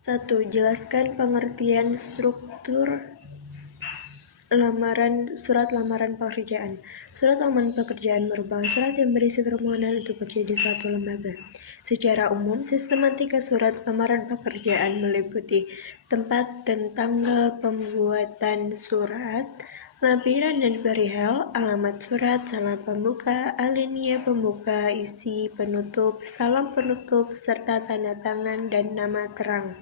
1. Jelaskan pengertian struktur surat lamaran pekerjaan. Surat lamaran pekerjaan merupakan surat yang berisi permohonan untuk kerja di suatu lembaga. Secara umum, sistematika surat lamaran pekerjaan meliputi tempat dan tanggal pembuatan surat, lampiran dan perihal, alamat surat, salam pembuka, alinea pembuka, isi penutup, salam penutup, serta tanda tangan dan nama terang.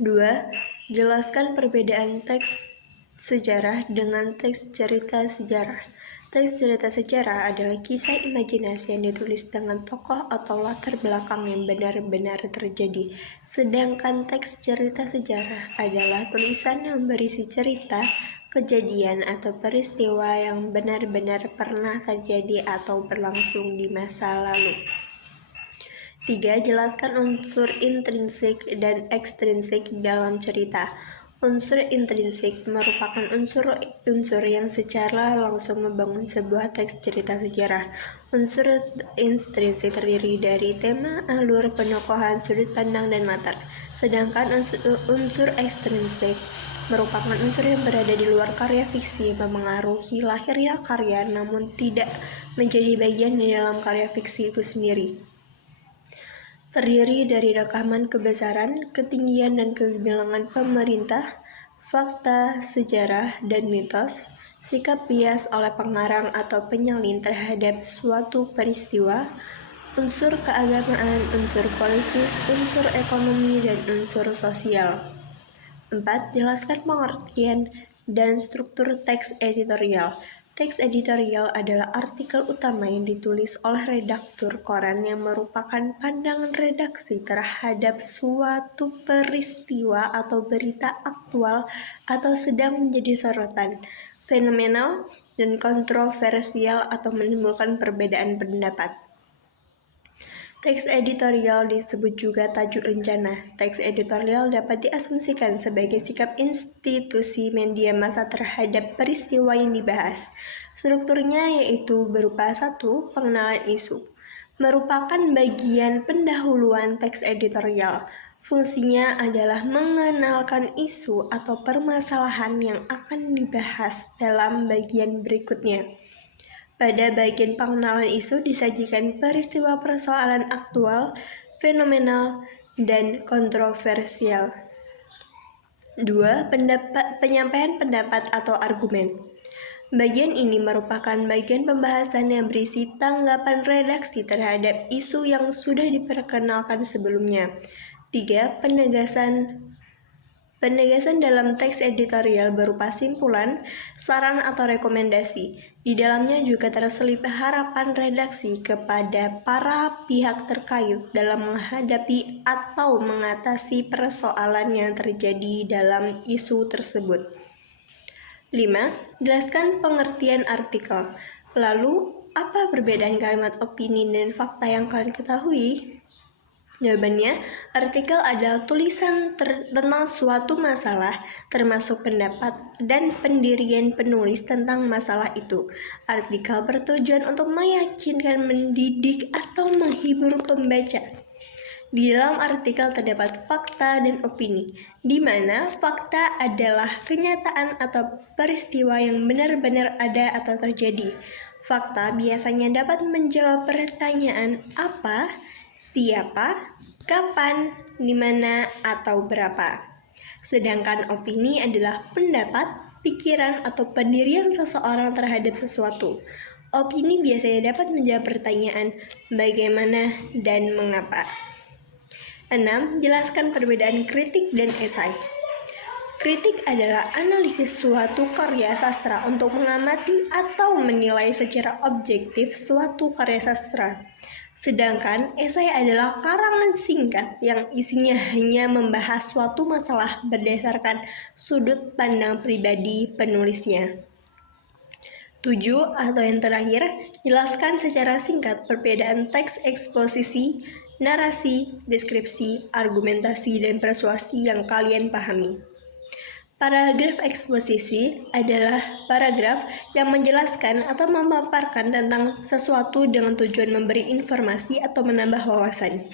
2. Jelaskan perbedaan teks sejarah dengan teks cerita sejarah. Teks cerita sejarah adalah kisah imajinasi yang ditulis dengan tokoh atau latar belakang yang benar-benar terjadi. Sedangkan teks cerita sejarah adalah tulisan yang berisi cerita, kejadian atau peristiwa yang benar-benar pernah terjadi atau berlangsung di masa lalu. 3. Jelaskan unsur intrinsik dan ekstrinsik dalam cerita. Unsur intrinsik merupakan unsur yang secara langsung membangun sebuah teks cerita sejarah. Unsur intrinsik terdiri dari tema, alur, penokohan, sudut pandang, dan latar. Sedangkan unsur ekstrinsik merupakan unsur yang berada di luar karya fiksi yang memengaruhi lahirnya karya namun tidak menjadi bagian di dalam karya fiksi itu sendiri. Terdiri dari rekaman kebesaran, ketinggian, dan kegemilangan pemerintah, fakta, sejarah, dan mitos, sikap bias oleh pengarang atau penyalin terhadap suatu peristiwa, unsur keagamaan, unsur politis, unsur ekonomi, dan unsur sosial. 4. Jelaskan pengertian dan struktur teks editorial. Teks editorial adalah artikel utama yang ditulis oleh redaktur koran yang merupakan pandangan redaksi terhadap suatu peristiwa atau berita aktual atau sedang menjadi sorotan, fenomenal, dan kontroversial atau menimbulkan perbedaan pendapat. Teks editorial disebut juga tajuk rencana. Teks editorial dapat diasumsikan sebagai sikap institusi media massa terhadap peristiwa yang dibahas. Strukturnya yaitu berupa 1. Pengenalan isu. Merupakan bagian pendahuluan teks editorial. Fungsinya adalah mengenalkan isu atau permasalahan yang akan dibahas dalam bagian berikutnya. Pada bagian pengenalan isu disajikan peristiwa persoalan aktual, fenomenal, dan kontroversial. 2. Penyampaian pendapat atau argumen. Bagian ini merupakan bagian pembahasan yang berisi tanggapan redaksi terhadap isu yang sudah diperkenalkan sebelumnya. 3. Penegasan dalam teks editorial berupa simpulan, saran atau rekomendasi. Di dalamnya juga terselip harapan redaksi kepada para pihak terkait dalam menghadapi atau mengatasi persoalan yang terjadi dalam isu tersebut. 5. Jelaskan pengertian artikel. Lalu, apa perbedaan kalimat opini dan fakta yang kalian ketahui? Jawabannya, artikel adalah tulisan tentang suatu masalah, termasuk pendapat dan pendirian penulis tentang masalah itu. Artikel bertujuan untuk meyakinkan, mendidik, atau menghibur pembaca. Di dalam artikel terdapat fakta dan opini, di mana fakta adalah kenyataan atau peristiwa yang benar-benar ada atau terjadi. Fakta biasanya dapat menjawab pertanyaan apa, siapa, kapan, di mana, atau berapa. Sedangkan opini adalah pendapat, pikiran, atau pendirian seseorang terhadap sesuatu. Opini biasanya dapat menjawab pertanyaan bagaimana dan mengapa. 6. Jelaskan perbedaan kritik dan esai. Kritik adalah analisis suatu karya sastra untuk mengamati atau menilai secara objektif suatu karya sastra. Sedangkan esai adalah karangan singkat yang isinya hanya membahas suatu masalah berdasarkan sudut pandang pribadi penulisnya. 7. Atau yang terakhir, jelaskan secara singkat perbedaan teks eksposisi, narasi, deskripsi, argumentasi, dan persuasi yang kalian pahami. Paragraf eksposisi adalah paragraf yang menjelaskan atau memaparkan tentang sesuatu dengan tujuan memberi informasi atau menambah wawasan.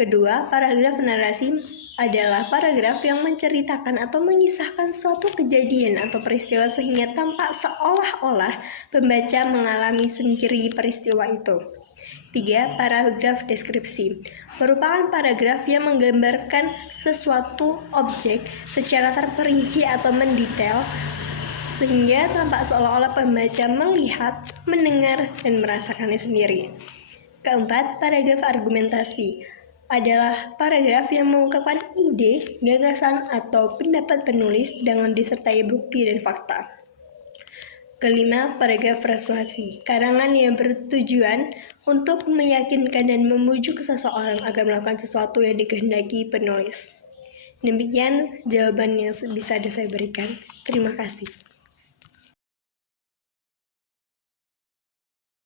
Kedua, paragraf narasi adalah paragraf yang menceritakan atau mengisahkan suatu kejadian atau peristiwa sehingga tampak seolah-olah pembaca mengalami sendiri peristiwa itu. 3. Paragraf deskripsi merupakan paragraf yang menggambarkan sesuatu objek secara terperinci atau mendetail sehingga tampak seolah-olah pembaca melihat, mendengar, dan merasakannya sendiri. Keempat, paragraf argumentasi adalah paragraf yang mengungkapkan ide, gagasan, atau pendapat penulis dengan disertai bukti dan fakta. Kelima, paragraf persuasi, karangan yang bertujuan untuk meyakinkan dan membujuk seseorang agar melakukan sesuatu yang dikehendaki penulis. Demikian jawaban yang bisa saya berikan. Terima kasih.